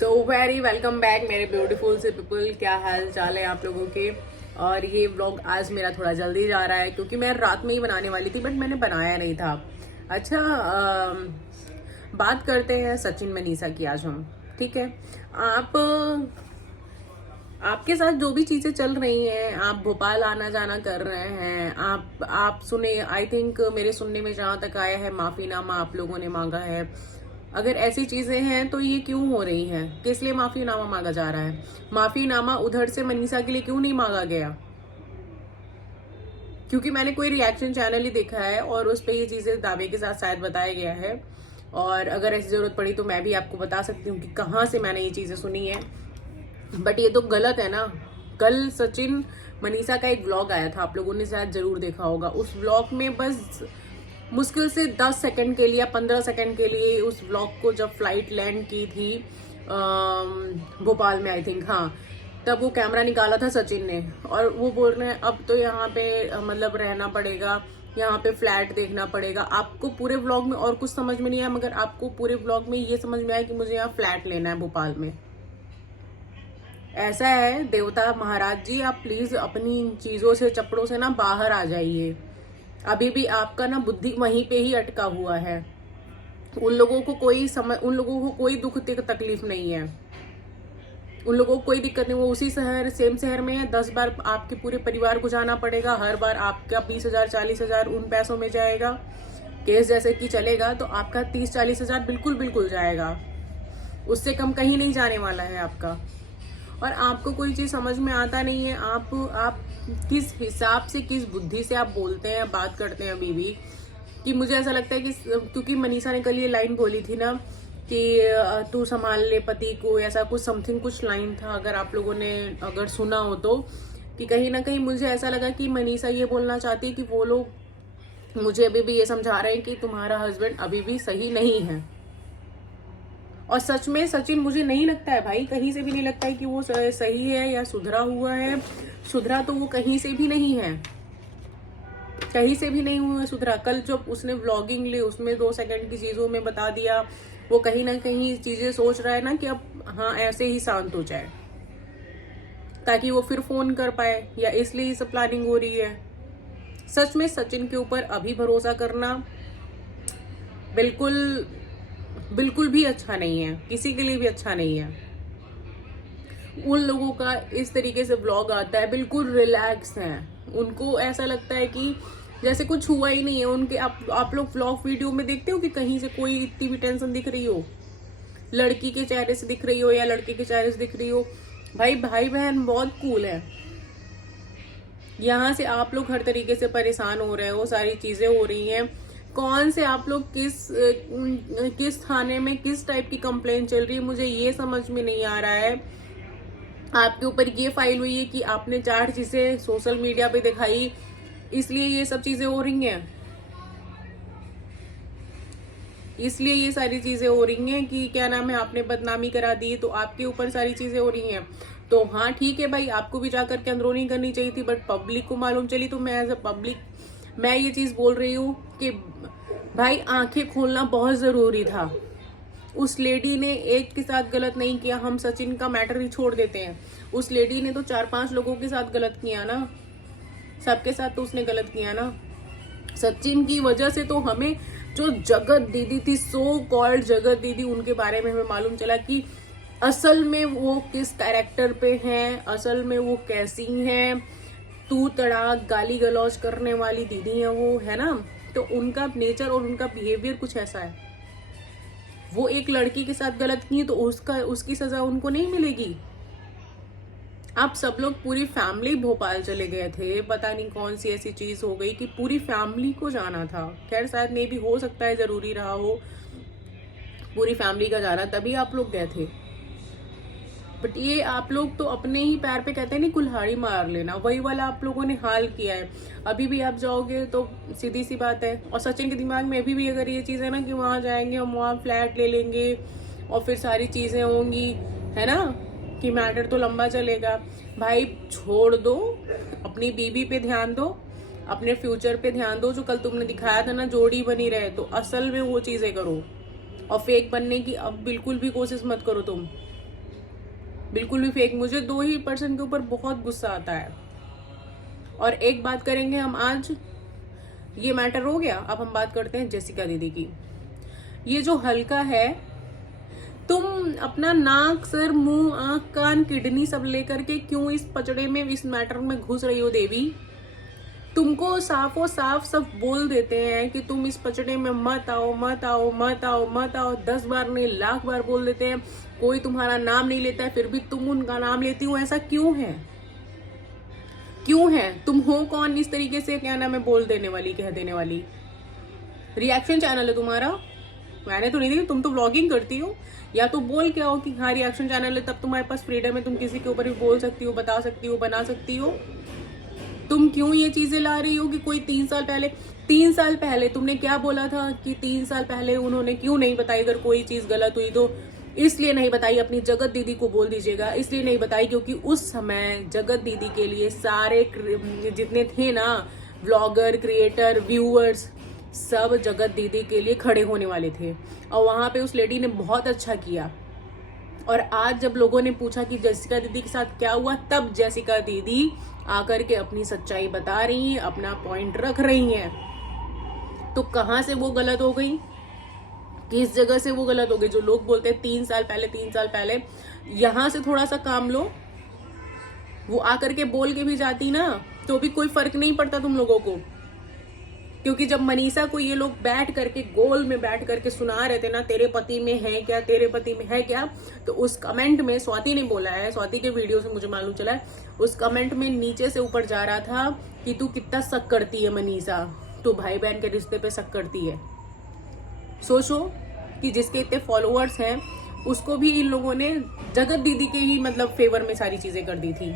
So very welcome back मेरे beautiful से people. क्या हाल चाल है आप लोगों के। और ये व्लॉग आज मेरा थोड़ा जल्दी जा रहा है क्योंकि मैं रात में ही बनाने वाली थी बट मैंने बनाया नहीं था। अच्छा, बात करते हैं सचिन मनीषा की आज हम। ठीक है, आप आपके साथ जो भी चीजें चल रही हैं, आप भोपाल आना जाना कर रहे हैं, आप सुने, आई थिंक मेरे सुनने में जहां तक आया है माफीनामा आप लोगों ने मांगा है। अगर ऐसी चीजें हैं तो ये क्यों हो रही हैं, किस लिए माफीनामा मांगा जा रहा है? माफीनामा उधर से मनीषा के लिए क्यों नहीं मांगा गया? क्योंकि मैंने कोई रिएक्शन चैनल ही देखा है और उस पर ये चीजें दावे के साथ शायद बताया गया है। और अगर ऐसी जरूरत पड़ी तो मैं भी आपको बता सकती हूँ कि कहाँ से मैंने ये चीजें सुनी है। बट ये तो गलत है ना। कल सचिन मनीषा का एक व्लॉग आया था, आप लोगों ने शायद जरूर देखा होगा। उस व्लॉग में बस मुश्किल से 10 सेकंड के लिए या 15 सेकंड के लिए उस व्लॉग को जब फ्लाइट लैंड की थी भोपाल में, आई थिंक, हाँ, तब वो कैमरा निकाला था सचिन ने और वो बोल रहे हैं अब तो यहाँ पे मतलब रहना पड़ेगा, यहाँ पे फ्लैट देखना पड़ेगा। आपको पूरे व्लॉग में और कुछ समझ में नहीं आया, मगर आपको पूरे व्लॉग में ये समझ में आया कि मुझे यहाँ फ्लैट लेना है भोपाल में। ऐसा है देवता महाराज जी, आप प्लीज अपनी इन चीजों से, चपड़ों से ना बाहर आ जाइए। अभी भी आपका ना बुद्धि वहीं पे ही अटका हुआ है। उन लोगों को कोई दुख तकलीफ नहीं है। उन लोगों को कोई दिक्कत नहीं, वो उसी शहर, सेम शहर में है। 10 बार आपके पूरे परिवार को जाना पड़ेगा, हर बार आपका 20,000 40,000 उन पैसों में जाएगा। केस जैसे कि चलेगा तो आपका 30-40,000 बिल्कुल बिल्कुल जाएगा, उससे कम कहीं नहीं जाने वाला है आपका। और आपको कोई चीज समझ में आता नहीं है। आप किस हिसाब से, किस बुद्धि से आप बोलते हैं, बात करते हैं अभी भी, कि मुझे ऐसा लगता है कि क्योंकि मनीषा ने कल ये लाइन बोली थी ना कि तू संभाल ले पति को, ऐसा कुछ समथिंग कुछ लाइन था, अगर आप लोगों ने अगर सुना हो तो, कि कहीं ना कहीं मुझे ऐसा लगा कि मनीषा ये बोलना चाहती है कि वो लोग मुझे अभी भी ये समझा रहे हैं कि तुम्हारा हस्बैंड अभी भी सही नहीं है। और सच में सचिन, मुझे नहीं लगता है भाई, कहीं से भी नहीं लगता है कि वो सही है या सुधरा हुआ है। सुधरा तो वो कहीं से भी नहीं है, कहीं से भी नहीं हुआ सुधरा। कल जब उसने व्लॉगिंग ली, उसमें 2 सेकंड की चीजों में बता दिया, वो कहीं ना कहीं चीजें सोच रहा है ना कि अब हाँ ऐसे ही शांत हो जाए ताकि वो फिर फोन कर पाए, या इसलिए ये सब प्लानिंग हो रही है। सच में सचिन के ऊपर अभी भरोसा करना बिल्कुल बिल्कुल भी अच्छा नहीं है, किसी के लिए भी अच्छा नहीं है। उन लोगों का इस तरीके से व्लॉग आता है, बिल्कुल रिलैक्स हैं, उनको ऐसा लगता है कि जैसे कुछ हुआ ही नहीं है उनके। आप लोग व्लॉग वीडियो में देखते हो कि कहीं से कोई इतनी भी टेंशन दिख रही हो, लड़की के चेहरे से दिख रही हो या लड़के के चेहरे से दिख रही हो। भाई बहन बहुत कूल है। यहाँ से आप लोग हर तरीके से परेशान हो रहे हो, सारी चीजें हो रही हैं। कौन से आप लोग किस थाने में किस टाइप की कंप्लेन चल रही है, मुझे ये समझ में नहीं आ रहा है। आपके ऊपर ये फाइल हुई है कि आपने 4 चीजें सोशल मीडिया पे दिखाई, इसलिए ये सब चीजें हो रही हैं, इसलिए ये सारी चीजें हो रही हैं कि क्या नाम है, आपने बदनामी करा दी तो आपके ऊपर सारी चीजें हो रही हैं। तो हाँ ठीक है भाई, आपको भी जाकर के अंदरूनी करनी चाहिए थी, बट पब्लिक को मालूम चली। तो मैं एज अ पब्लिक मैं ये चीज बोल रही हूँ कि भाई आंखें खोलना बहुत जरूरी था। उस लेडी ने एक के साथ गलत नहीं किया, हम सचिन का मैटर ही छोड़ देते हैं। उस लेडी ने तो 4-5 लोगों के साथ गलत किया ना, सबके साथ तो उसने गलत किया ना। सचिन की वजह से तो हमें जो जगत दीदी थी, सो कॉल्ड जगत दीदी, उनके बारे में हमें मालूम चला कि असल में वो किस कैरेक्टर पे हैं, असल में वो कैसी हैं। तू तड़ाक गाली गलौज करने वाली दीदी है वो, है ना। तो उनका नेचर और उनका बिहेवियर कुछ ऐसा है। वो एक लड़की के साथ गलत की तो उसकी सजा उनको नहीं मिलेगी। आप सब लोग पूरी फैमिली भोपाल चले गए थे, पता नहीं कौन सी ऐसी चीज हो गई कि पूरी फैमिली को जाना था। खैर शायद मे भी हो सकता है जरूरी रहा हो पूरी फैमिली का जाना, तभी आप लोग गए थे। बट ये आप लोग तो अपने ही पैर पे कहते हैं नहीं, कुल्हाड़ी मार लेना, वही वाला आप लोगों ने हाल किया है। अभी भी आप जाओगे तो सीधी सी बात है। और सचिन के दिमाग में अभी भी अगर ये चीज है ना कि वहां जाएंगे, हम वहां फ्लैट ले लेंगे और फिर सारी चीजें होंगी, है ना, कि मैटर तो लंबा चलेगा। भाई छोड़ दो, अपनी बीवी पे ध्यान दो, अपने फ्यूचर पे ध्यान दो। जो कल तुमने दिखाया था ना जोड़ी बनी रहे, तो असल में वो चीजें करो। और फेक बनने की अब बिल्कुल भी कोशिश मत करो तुम। बिल्कुल भी फेक। मुझे 2 ही पर्सन के ऊपर बहुत गुस्सा आता है। और एक बात करेंगे हम आज, ये मैटर हो गया, अब हम बात करते हैं जेसिका दीदी की। ये जो हल्का है, तुम अपना नाक, सर, मुंह, आंख, कान, किडनी सब लेकर के क्यों इस पचड़े में, इस मैटर में घुस रही हो देवी? तुमको साफो साफ सब बोल देते हैं कि तुम इस पचड़े में मत आओ, मत आओ, मत आओ, मत आओ। 10 बार नहीं, लाख बार बोल देते हैं, कोई तुम्हारा नाम नहीं लेता है, फिर भी तुम उनका नाम लेती हो। ऐसा क्यों है? क्यों है? तुम हो कौन इस तरीके से, क्या नाम है, बोल देने वाली, कह देने वाली? रिएक्शन चैनल है तुम्हारा? मैंने तो नहीं देखी, तुम तो व्लॉगिंग करती हो। या तो बोल के आओ कि हाँ रिएक्शन चैनल है, तब तुम्हारे पास फ्रीडम है, तुम किसी के ऊपर भी बोल सकती हो, बता सकती हो, बना सकती हो। तुम क्यों ये चीजें ला रही हो कि कोई 3 साल पहले तुमने क्या बोला था कि 3 साल पहले उन्होंने क्यों नहीं बताई? अगर कोई चीज गलत हुई तो इसलिए नहीं बताई, अपनी जगत दीदी को बोल दीजिएगा, इसलिए नहीं बताई क्योंकि उस समय जगत दीदी के लिए सारे जितने थे ना व्लॉगर, क्रिएटर, व्यूअर्स, सब जगत दीदी के लिए खड़े होने वाले थे। और वहां पे उस लेडी ने बहुत अच्छा किया। और आज जब लोगों ने पूछा कि जेसिका दीदी के साथ क्या हुआ, तब जेसिका दीदी आकर के अपनी सच्चाई बता रही हैं, अपना पॉइंट रख रही हैं। तो कहां से वो गलत हो गई? किस जगह से वो गलत हो गई? जो लोग बोलते हैं 3 साल पहले, यहां से थोड़ा सा काम लो। वो आकर के बोल के भी जाती ना, तो भी कोई फर्क नहीं पड़ता तुम लोगों को। क्योंकि जब मनीषा को ये लोग बैठ करके, गोल में बैठ करके सुना रहे थे ना, तेरे पति में है क्या, तेरे पति में है क्या, तो उस कमेंट में स्वाति ने बोला है, स्वाति के वीडियो से मुझे मालूम चला है, उस कमेंट में नीचे से ऊपर जा रहा था कि तू कितना शक करती है मनीषा, तू भाई बहन के रिश्ते पे शक करती है। सोचो कि जिसके इतने फॉलोअर्स हैं, उसको भी इन लोगों ने जगत दीदी के ही मतलब फेवर में सारी चीजें कर दी थी।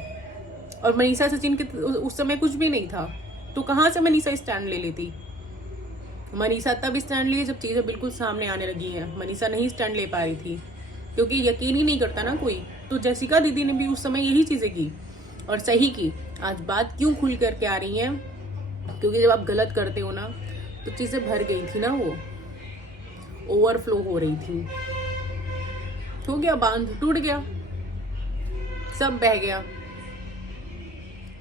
और मनीषा सचिन के उस समय कुछ भी नहीं था, तो कहां से मनीषा स्टैंड ले लेती? मनीषा तब स्टैंड ली जब चीजें बिल्कुल सामने आने लगी हैं। मनीषा नहीं स्टैंड ले पा रही थी क्योंकि यकीन ही नहीं करता ना कोई। तो जेसिका दीदी ने भी उस समय यही चीजें की और सही की। आज बात क्यों खुल करके आ रही है? क्योंकि जब आप गलत करते हो ना, तो चीजें भर गई थी ना, वो ओवरफ्लो हो रही थी, हो गया, बांध टूट गया, सब बह गया।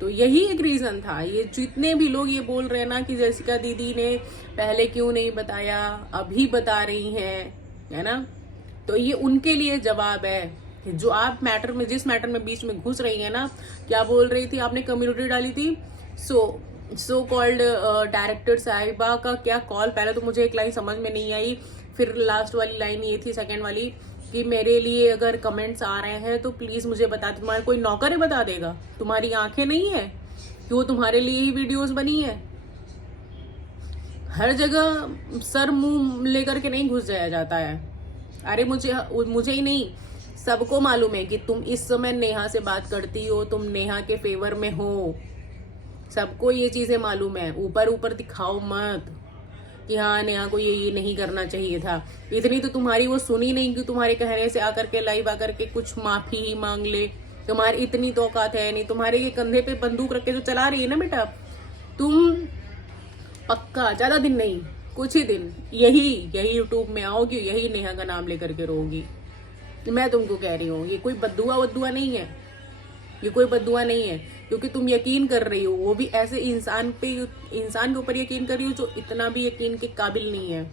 तो यही एक रीजन था। ये जितने भी लोग ये बोल रहे हैं ना कि जेसिका दीदी ने पहले क्यों नहीं बताया, अभी बता रही हैं, है ना, तो ये उनके लिए जवाब है कि जो आप मैटर में, जिस मैटर में बीच में घुस रही है ना। क्या बोल रही थी आपने? कम्युनिटी डाली थी, सो कॉल्ड डायरेक्टर साहिबा का क्या कॉल? पहले तो मुझे एक लाइन समझ में नहीं आई, फिर लास्ट वाली लाइन ये थी, सेकेंड वाली, कि मेरे लिए अगर कमेंट्स आ रहे हैं तो प्लीज मुझे बता दो। तुम्हारा कोई नौकर है बता देगा? तुम्हारी आंखें नहीं है कि वो तुम्हारे लिए ही वीडियोस बनी है? हर जगह सर मुंह लेकर के नहीं घुस जाया जाता है। अरे मुझे ही नहीं, सबको मालूम है कि तुम इस समय नेहा से बात करती हो, तुम नेहा के फेवर में हो, सबको ये चीजें मालूम है। ऊपर ऊपर दिखाओ मत कि हाँ नेहा को ये नहीं करना चाहिए था। इतनी तो तुम्हारी वो सुनी नहीं कि तुम्हारे कहने से आकर के लाइव आकर के कुछ माफी ही मांग ले। तुम्हारी इतनी तो औकात है नहीं। तुम्हारे ये कंधे पे बंदूक रख के जो चला रही है ना बेटा, तुम पक्का ज्यादा दिन नहीं, कुछ ही दिन यही यूट्यूब में आओगी, यही नेहा का नाम लेकर के रोगी। मैं तुमको कह रही हूँ, ये कोई बद्दुआ नहीं है, ये कोई बद्दुआ नहीं है, क्योंकि तुम यकीन कर रही हो, वो भी ऐसे इंसान के ऊपर यकीन कर रही हो जो इतना भी यकीन के काबिल नहीं है।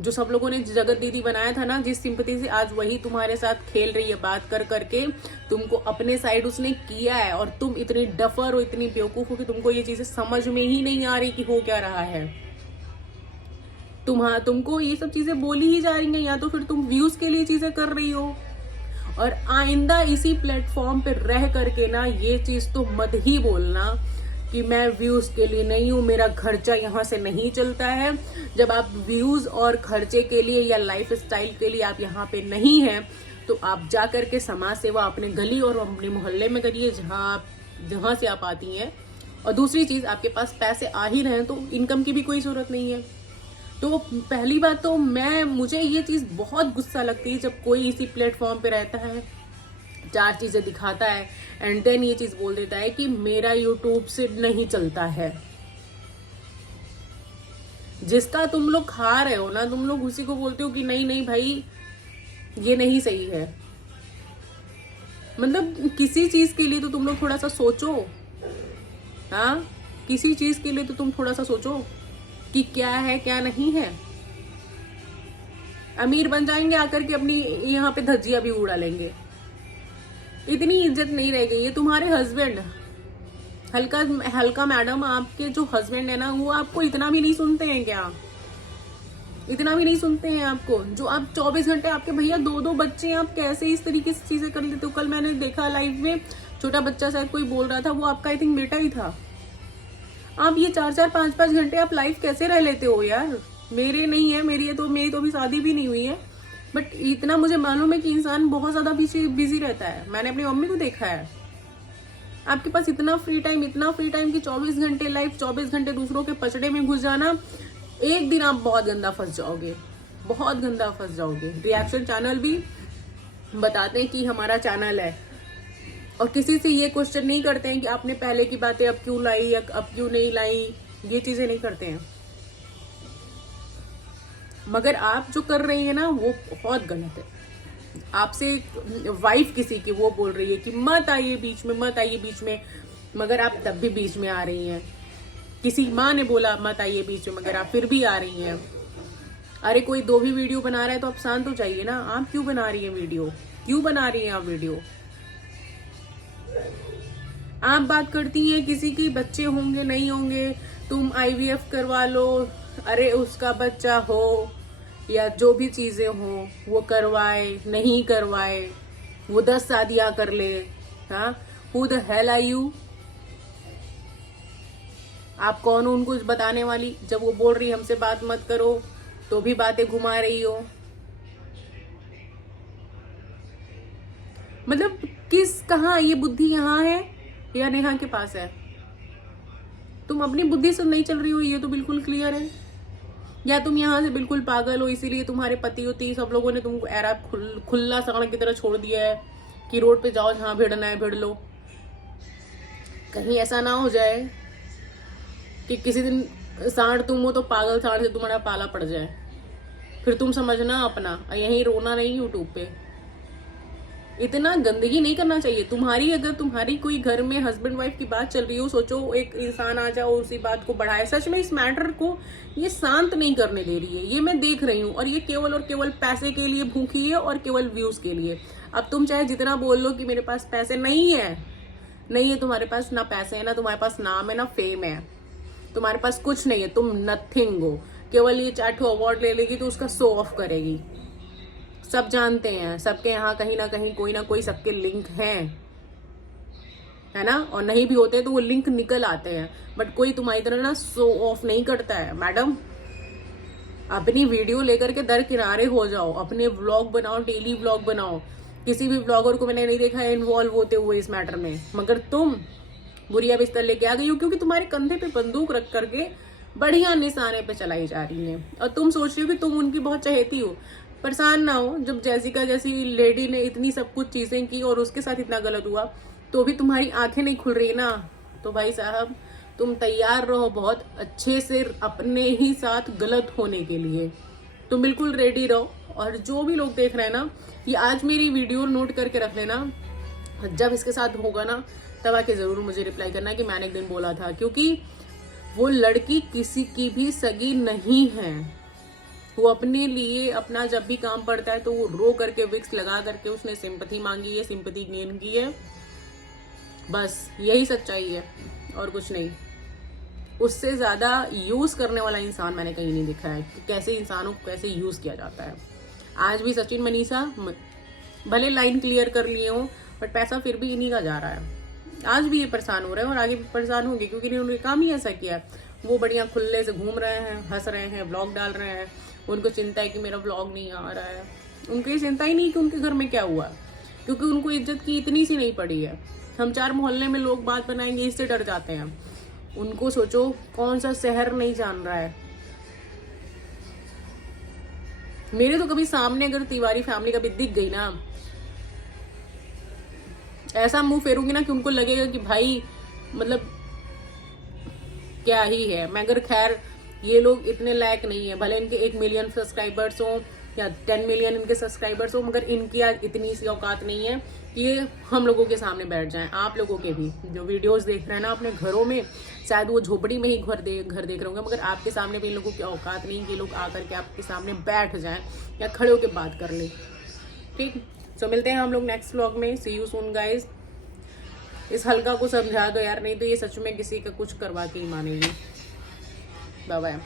जो सब लोगों ने जगत दीदी बनाया था ना जिस सिंपैथी से, आज वही तुम्हारे साथ खेल रही है, बात कर करके तुमको अपने साइड उसने किया है। और तुम इतनी डफर हो, इतनी बेवकूफ हो कि तुमको ये चीजें समझ में ही नहीं आ रही कि हो क्या रहा है। तुमको ये सब चीजें बोली ही जा रही हैं, या तो फिर तुम व्यूज के लिए चीजें कर रही हो। और आइंदा इसी प्लेटफॉर्म पे रह करके ना ये चीज तो मत ही बोलना कि मैं व्यूज के लिए नहीं हूं, मेरा खर्चा यहाँ से नहीं चलता है। जब आप व्यूज और खर्चे के लिए या लाइफ स्टाइल के लिए आप यहाँ पे नहीं हैं, तो आप जा करके समाज सेवा अपने गली और अपने मोहल्ले में करिए, जहाँ से आप आती हैं। और दूसरी चीज, आपके पास पैसे आ ही रहे हैं तो इनकम की भी कोई जरूरत नहीं है। तो पहली बात तो मुझे ये चीज बहुत गुस्सा लगती है जब कोई इसी प्लेटफॉर्म पे रहता है, 4 चीजें दिखाता है एंड देन ये चीज बोल देता है कि मेरा यूट्यूब से नहीं चलता है। जिसका तुम लोग खा रहे हो ना, तुम लोग उसी को बोलते हो कि नहीं भाई ये नहीं सही है। मतलब किसी चीज के लिए तो तुम लोग थोड़ा सा सोचो। हाँ, किसी चीज के लिए तो तुम थोड़ा सा सोचो कि क्या है क्या नहीं है। अमीर बन जाएंगे आकर के अपनी यहाँ पे धज्जियां भी उड़ा लेंगे, इतनी इज्जत नहीं रह गई है। तुम्हारे हस्बैंड हल्का हल्का मैडम, आपके जो हस्बैंड है ना, वो आपको इतना भी नहीं सुनते हैं क्या? इतना भी नहीं सुनते हैं आपको? जो आप 24 घंटे, आपके भैया 2-2 बच्चे हैं, आप कैसे इस तरीके से चीजें कर लेते हो? कल मैंने देखा लाइव में, छोटा बच्चा शायद कोई बोल रहा था, वो आपका आई थिंक बेटा ही था। आप ये 4-4, 5-5 घंटे आप लाइव कैसे रह लेते हो यार? मेरे नहीं है, मेरी तो अभी शादी भी नहीं हुई है, बट इतना मुझे मालूम है कि इंसान बहुत ज्यादा बिजी रहता है। मैंने अपनी मम्मी को देखा है। आपके पास इतना फ्री टाइम कि 24 घंटे लाइव, 24 घंटे दूसरों के पचड़े में घुस जाना। एक दिन आप बहुत गंदा फंस जाओगे, बहुत गंदा फंस जाओगे। रिएक्शन चैनल भी बताते हैं कि हमारा चैनल है, और किसी से ये क्वेश्चन नहीं करते हैं कि आपने पहले की बातें अब क्यों लाई या अब क्यों नहीं लाई। ये चीजें नहीं करते हैं। मगर आप जो कर रही है ना, वो बहुत गलत है। आपसे वाइफ किसी की वो बोल रही है कि मत आइए बीच में, मत आइए बीच में, मगर आप तब भी बीच में आ रही हैं। किसी माँ ने बोला मत आइए बीच में, मगर आप फिर भी आ रही हैं। अरे कोई 2 भी वीडियो बना रहा है तो आप शांत हो जाइए ना। आप क्यों बना रही हैं वीडियो? क्यों बना रही हैं आप वीडियो? आप बात करती हैं किसी की बच्चे होंगे नहीं होंगे, तुम IVF करवा लो, अरे उसका बच्चा हो या जो भी चीजें हो, वो करवाए नहीं करवाए, वो 10 शादियां कर ले। हाँ, who the hell are you? आप कौन हो उनको बताने वाली? जब वो बोल रही हमसे बात मत करो तो भी बातें घुमा रही हो। मतलब कहाँ ये बुद्धि यहाँ है या नेहा के पास है? तुम अपनी बुद्धि से नहीं चल रही हो, ये तो बिल्कुल क्लियर है। या तुम यहाँ से बिल्कुल पागल हो, इसीलिए तुम्हारे पति होती सब लोगों ने तुमको ऐरा खुला सांड की तरह छोड़ दिया है कि रोड पे जाओ, जहाँ भिड़ना है भिड़ लो। कहीं ऐसा ना हो जाए कि किसी दिन सांड तुम हो तो पागल सांड से तुम्हारा पाला पड़ जाए, फिर तुम समझना अपना, यहीं रोना नहीं यूट्यूब पे। इतना गंदगी नहीं करना चाहिए। अगर तुम्हारी कोई घर में हस्बैंड वाइफ की बात चल रही हो, सोचो एक इंसान आ जाओ उसी बात को बढ़ाए। सच में इस मैटर को ये शांत नहीं करने दे रही है, ये मैं देख रही हूँ। और ये केवल और केवल पैसे के लिए भूखी है और केवल व्यूज के लिए। अब तुम चाहे जितना बोल लो कि मेरे पास पैसे नहीं है, तुम्हारे पास ना पैसे है, ना तुम्हारे पास नाम है, ना फेम है, तुम्हारे पास कुछ नहीं है, तुम नथिंग हो। केवल ये 4 अवार्ड ले लेगी तो उसका शो ऑफ करेगी। सब जानते हैं, सबके यहाँ कहीं ना कोई सबके लिंक हैं, है ना? और नहीं भी होते तो वो लिंक निकल आते हैं, बट कोई तुम्हारी तरह ना शो ऑफ नहीं करता है। मैडम, अपनी वीडियो लेकर के दरकिनारे हो जाओ, अपने व्लॉग बनाओ, डेली व्लॉग बनाओ। किसी भी व्लॉगर को मैंने नहीं देखा है इन्वॉल्व होते हुए इस मैटर में, मगर तुम बुरिया बिस्तर लेके आ गई हो, क्योंकि तुम्हारे कंधे पे बंदूक रख करके बढ़िया निशाने पे चलाई जा रही है, और तुम सोच रही हो कि तुम उनकी बहुत चहेती हो। परेशान ना हो, जब जैसिका जैसी लेडी ने इतनी सब कुछ चीजें की और उसके साथ इतना गलत हुआ तो भी तुम्हारी आंखें नहीं खुल रही ना, तो भाई साहब तुम तैयार रहो बहुत अच्छे से अपने ही साथ गलत होने के लिए। तुम बिल्कुल रेडी रहो। और जो भी लोग देख रहे हैं ना, ये आज मेरी वीडियो नोट करके रख लेना, जब इसके साथ होगा ना तब आके जरूर मुझे रिप्लाई करना कि मैंने एक दिन बोला था। क्योंकि वो लड़की किसी की भी सगी नहीं है। वो अपने लिए अपना जब भी काम पड़ता है तो वो रो करके विक्स लगा करके उसने सिंपैथी मांगी है, सिंपैथी गेन की है। बस यही सच्चाई है और कुछ नहीं। उससे ज्यादा यूज करने वाला इंसान मैंने कहीं नहीं देखा है कि कैसे इंसानों को कैसे यूज किया जाता है। आज भी सचिन मनीषा भले लाइन क्लियर कर लिए हो, बट पैसा फिर भी इन्हीं का जा रहा है। आज भी ये परेशान हो रहे हैं और आगे भी परेशान होंगे, क्योंकि इन्होंने काम ही ऐसा किया। वो बढ़िया खुले से घूम रहे हैं, हंस रहे हैं, व्लॉग डाल रहे हैं। उनको चिंता है कि मेरा व्लॉग नहीं आ रहा है। उनको ये चिंता ही नहीं कि उनके घर में क्या हुआ, क्योंकि उनको इज्जत की इतनी सी नहीं पड़ी है। हम 4 मोहल्ले में लोग बात बनाएंगे इससे डर जाते हैं। उनको सोचो कौन सा शहर नहीं जान रहा है। मेरे तो कभी सामने अगर तिवारी फैमिली कभी दिख गई ना, ऐसा मुंह फेरूंगी ना कि उनको लगेगा कि भाई मतलब क्या ही है। मगर खैर ये लोग इतने लायक नहीं है, भले इनके 1 मिलियन सब्सक्राइबर्स हो या 10 मिलियन इनके सब्सक्राइबर्स हो, मगर इनकी आज इतनी सी औकात नहीं है कि ये हम लोगों के सामने बैठ जाएं। आप लोगों के भी जो वीडियोस देख रहे हैं ना अपने घरों में, शायद वो झोपड़ी में ही घर देख रहे होंगे, मगर आपके सामने भी इन लोगों की औकात नहीं कि लोग आकर के आपके सामने बैठ जाएं या खड़े होकर बात कर लें। ठीक, तो मिलते हैं हम लोग नेक्स्ट व्लॉग में। सी यू सून गाइज। इस हल्का को समझा दो यार, नहीं तो ये सच में किसी का कुछ करवा के ही मानेगी। Bye bye.